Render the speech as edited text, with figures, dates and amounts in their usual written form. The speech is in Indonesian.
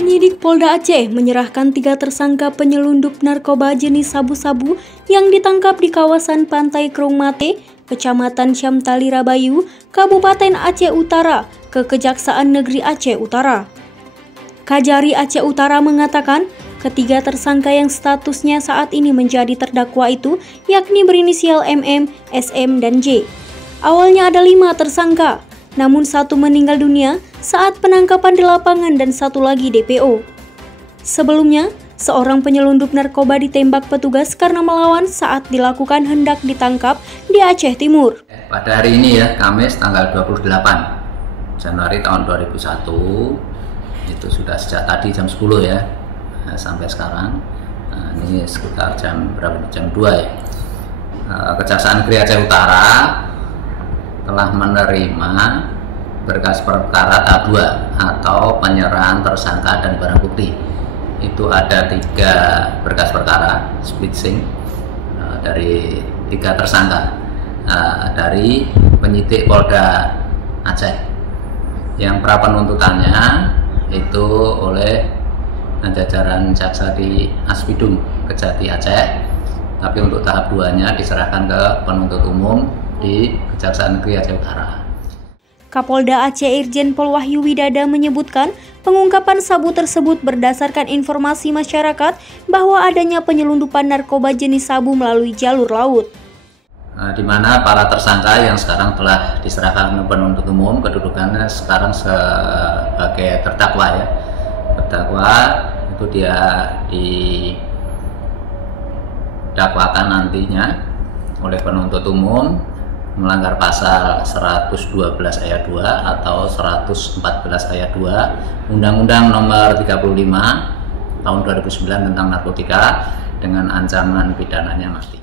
Penyidik Polda Aceh menyerahkan 3 tersangka penyelundup narkoba jenis sabu-sabu yang ditangkap di kawasan Pantai Krung Mate, Kecamatan Syamtali Rabayu, Kabupaten Aceh Utara, ke Kejaksaan Negeri Aceh Utara. Kajari Aceh Utara mengatakan, ketiga tersangka yang statusnya saat ini menjadi terdakwa itu yakni berinisial MM, SM, dan J. Awalnya ada 5 tersangka, namun 1 meninggal dunia saat penangkapan di lapangan dan 1 lagi DPO. Sebelumnya, seorang penyelundup narkoba ditembak petugas karena melawan saat dilakukan hendak ditangkap di Aceh Timur. Pada hari ini ya, Kamis tanggal 28 Januari tahun 2001, itu sudah sejak tadi jam 10 ya, sampai sekarang. Ini sekitar jam berapa? Jam 2 ya. Kejaksaan Negeri Aceh Utara telah menerima berkas perkara tahap 2 atau penyerahan tersangka dan barang bukti. Itu ada 3 berkas perkara splitsing dari 3 tersangka dari penyidik Polda Aceh. Yang pra penuntutannya itu oleh jajaran jaksa di Aspidum Kejati Aceh, tapi untuk tahap 2-nya diserahkan ke penuntut umum di Kejaksaan Negeri Aceh Utara. Kapolda Aceh Irjen Pol Wahyu Widada menyebutkan pengungkapan sabu tersebut berdasarkan informasi masyarakat bahwa adanya penyelundupan narkoba jenis sabu melalui jalur laut. Di mana para tersangka yang sekarang telah diserahkan ke penuntut umum kedudukannya sekarang sebagai terdakwa ya. Terdakwa itu dia didakwakan nantinya oleh penuntut umum melanggar pasal 112 ayat 2 atau 114 ayat 2 Undang-Undang Nomor 35 Tahun 2009 tentang narkotika dengan ancaman pidananya mati.